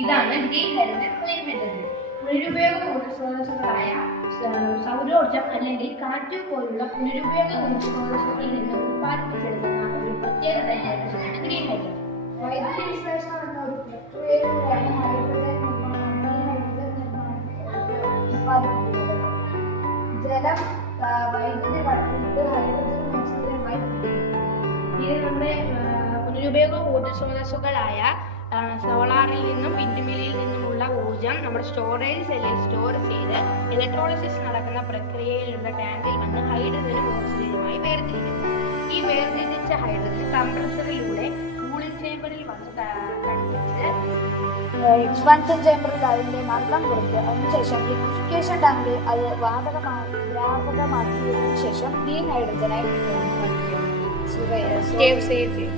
ഇതാണ് green hydrogen clean hydrogen. പുനരുപയോഗ ഊർജ്ജസ്രോതസ്സുകളായ സൗരോർജം അല്ലെങ്കിൽ കാറ്റ് പോലുള്ള പുനരുപയോഗ ഊർജ്ജസ്രോതസ്സുകളിൽ നിന്ന് ഉത്പാദിപ്പിച്ചെടുക്കുന്ന ഒരു പ്രത്യേക തരം ഹൈഡ്രജനാണ് ഗ്രീൻ ഹൈഡ്രജൻ. വൈദ്യുതി വിശ്ലേഷണം എന്ന ഒരു പ്രക്രിയയിലൂടെയാണ് ഹൈഡ്രജൻ ഉത്പാദിപ്പിക്കുന്നത്. ജലം വൈദ്യുതി കടത്തിയിട്ട് ഹൈഡ്രജൻ ഓക്സിജനുമായി ഇത് നമ്മുടെ പുനരുപയോഗ ഊർജ്ജസ്രോതസ്സുകളായ സോളാറിൽ നിന്നും വിൻഡ്മില്ലിൽ നിന്നുമുള്ള ഊർജം നമ്മുടെ സ്റ്റോറേജ് സെല്ലിൽ സ്റ്റോർ ചെയ്ത് ഇലക്ട്രോളിസിസ് നടക്കുന്ന പ്രക്രിയയിലുള്ള ടാങ്കിൽ വന്ന് ഹൈഡ്രജനും ഓക്സിജനുമായി വേർതിരിക്കുന്നു. ഈ വേർതിരിച്ച ഹൈഡ്രജൻ കംപ്രസറിലൂടെ കൂളിംഗ് ചേമ്പറിൽ വന്ന് തണുപ്പിച്ച് എക്സ്പാൻഷൻ ചേമ്പറിൽ അതിന്റെ മർദ്ദം കൊടുത്ത് അതിനുശേഷം ലിക്വിഫിക്കേഷൻ ടാങ്കിൽ അത് ദ്രാവകമാക്കിയതിനു ശേഷം ഗ്രീൻ ഹൈഡ്രജനായി സേവ് ചെയ്യും.